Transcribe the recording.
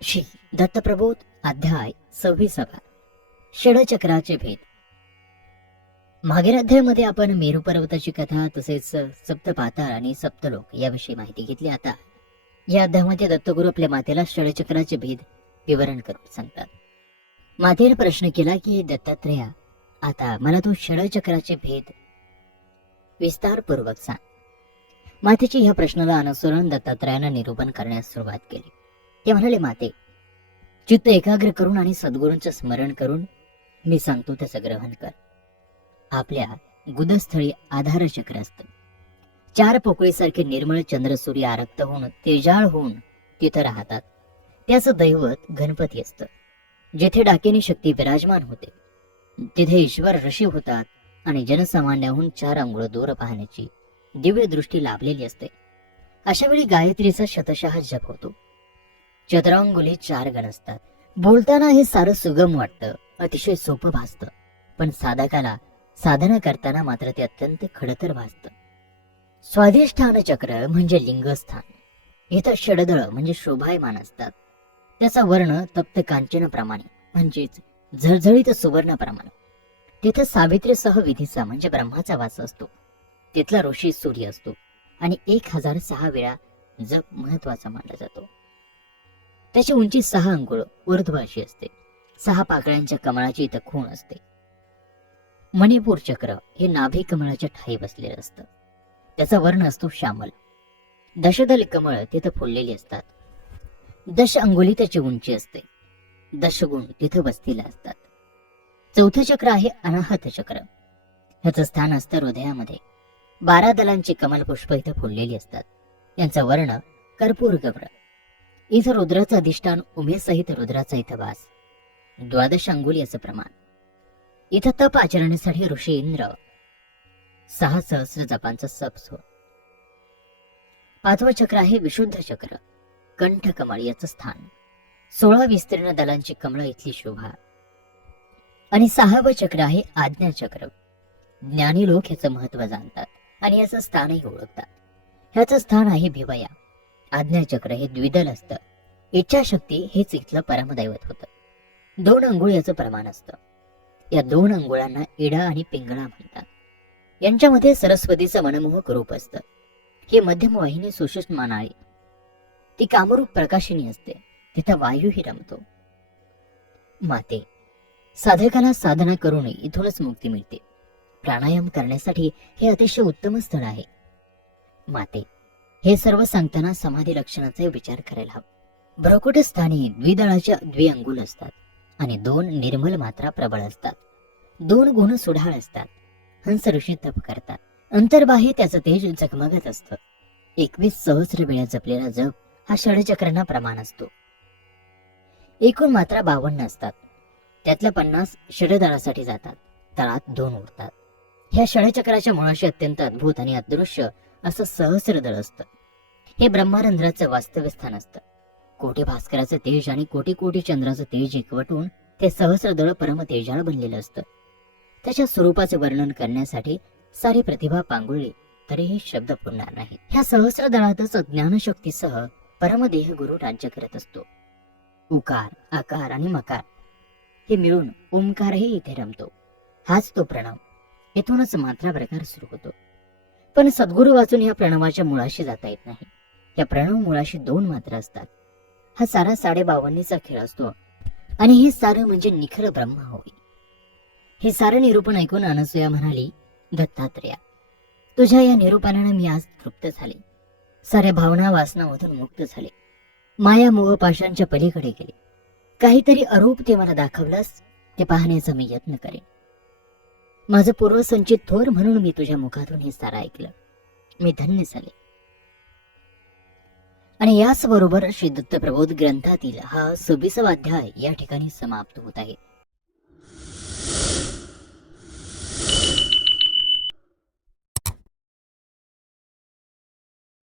श्री दत्तप्रबोध अध्याय 26 षडचक्राचे भेद. मागील अध्यायामध्ये आपण मेरू पर्वताची कथा तसेच सप्तपाताळ आणि सप्तलोक याविषयी माहिती घेतली. आता या अध्यायामध्ये दत्तगुरु आपल्या मातेला षडचक्राचे भेद विवरण करून सांगतात. मातेने प्रश्न केला की दत्तात्रेया, आता मला तू षडचक्राचे भेद विस्तारपूर्वक सांग. मातेची ह्या प्रश्नाला अनुसरून दत्तात्रेयानं निरूपण करण्यास सुरुवात केली. ते म्हणाले, माते, चित्त एकाग्र करून आणि सद्गुरूंचं स्मरण करून मी सांगतो त्याचं ग्रहण कर. आपल्या गुदस्थळी आधार चक्र असतं. 4 पोकळीसारखे निर्मळ चंद्र सूर्य आरक्त होऊन तेजाळ होऊन तिथं राहतात. त्याचं दैवत गणपती असतं. जेथे डाकेनी शक्ती विराजमान होते तिथे ईश्वर ऋषी होतात आणि जनसामान्याहून 4 अंगुळ दूर पाहण्याची दिव्य दृष्टी लाभलेली असते. अशा वेळी गायत्रीचा शतशः जप होतो. चतुरांगुली 4 गण असतात. बोलताना हे सारं सुगम वाटतं, अतिशय सोपं भासतं, पण साधकाला साधना करताना मात्र ते अत्यंत खडतर भासतं. स्वाधिष्ठान चक्र म्हणजे लिंगस्थान. इथं षडदळ म्हणजे शोभायमान असतात. त्याचा वर्ण तप्त कांचनप्रमाणे म्हणजेच झळझळीत सुवर्णाप्रमाणे. तिथं सावित्रीसह विधीचा म्हणजे ब्रह्माचा वास असतो. तिथला ऋषी सूर्य असतो आणि 1006 वेळा जप महत्वाचा मानला जातो. त्याची उंची 6 अंगुळ ऊर्ध्व अशी असते. 6 पाकळ्यांच्या कमळाची इथं खूण असते. मणिपूर चक्र हे नाभी कमळाच्या ठाई बसलेलं असतं. त्याचा वर्ण असतो श्यामल. दशदल कमळ तिथं फुललेली असतात. 10 अंगुली त्याची उंची असते. 10 गुण तिथं बसलेले असतात. 4थं चक्र आहे अनाहत चक्र. ह्याचं स्थान असतं हृदयामध्ये. 12 दलांची कमल पुष्प इथं फुललेली असतात. यांचा वर्ण कर्पूर गव्र. इथं रुद्राचं अधिष्ठान उमेसहित रुद्राचा इथं वास. 12 अंगुली याचं प्रमाण. इथं तप आचरण्यासाठी ऋषी इंद्र 6 सहस्र जपांचा सप. 5वं चक्र आहे विशुद्ध चक्र. कंठ कमळ याचं स्थान. 16 विस्तीर्ण दलांची कमळ इथली शोभा. आणि 6वं चक्र आहे आज्ञा चक्र. ज्ञानी लोक ह्याचं महत्व जाणतात आणि याचं स्थानही ओळखतात. ह्याचं स्थान आहे भिवया. आज्ञाचक्र हे द्विदल असतं. इच्छाशक्ती हेच इथलं परमदैवत होतं. 2 अंगुळ याचं प्रमाण असतं. या 2 अंगुळांना इडा आणि पिंगळा म्हणतात. यांच्यामध्ये सरस्वतीचं मनमोहक रूप असतं. ही मध्यम वाहिनी सुषुम्ना नाळी. ती कामरूप प्रकाशिनी असते. तिथं वायूही रमतो. माते, साधकाला साधना करून इथूनच मुक्ती मिळते. प्राणायाम करण्यासाठी हे अतिशय उत्तम स्थळ आहे. माते, हे सर्व सांगताना समाधी लक्षणाचा विचार करायला हवा. भ्रकुट स्थानी द्विदळाच्या द्विअंगुल असतात आणि 2 निर्मल मात्रा प्रबळ असतात. 2 गुण सुढाळ असतात. हंस ऋषी तप करतात. अंतर्बाह्य त्याचं तेज झगमगत असतं. 21 सहस्र वेळा जपलेला जप हा षडचक्रांना प्रमाण असतो. एकूण मात्रा 52 असतात. त्यातल्या 50 षडदळासाठी जातात. तळात 2 उरतात. ह्या षडचक्राच्या मुळाशी अत्यंत अद्भुत आणि अदृश्य असं सहस्रदळ असतं. हे ब्रह्मारंध्राचं वास्तव्य स्थान असतं. कोटी भास्कराचं तेज आणि कोटी कोटी चंद्राचं तेज एकवटून ते सहस्रदळ परम तेजाळ बनलेलं असतं. त्याच्या स्वरूपाचे वर्णन करण्यासाठी सारी प्रतिभा पांगुळली तरीही शब्द पुरणार नाही. ह्या सहस्रदळातच ज्ञानशक्तीसह परमदेह गुरु राज्य करत असतो. उकार, आकार आणि मकार हे मिळून ओंकारही इथे रमतो. हाच तो प्रणव. इथूनच मात्रा प्रकार सुरू होतो. पण सद्गुरु वाचून या प्रणवाच्या मुळाशी जाता येत नाही. या प्रणव मुळाशी 2 मात्रा असतात. हा सारा 52चा खेळ असतो आणि हे सारं म्हणजे निखर ब्रह्म होय. हे सारं निरूपण ऐकून अनसूया म्हणाली, दत्तात्रेया, तुझ्या या निरूपणाने मी आज तृप्त झाले. साऱ्या भावना वासनामधून मुक्त झाले. माया मोह पाशांच्या पलीकडे गेले. काहीतरी अरूप ते मला दाखवलंस ते पाहण्याचा मी यत्न करेन. माझं पूर्वसंचित थोर म्हणून मी तुझ्या मुखातून हे सारं ऐकलं. मी धन्य झाले. आणि याच बरोबर श्री दत्तप्रबोध ग्रंथातील हा 26वा अध्याय या ठिकाणी समाप्त होत आहे.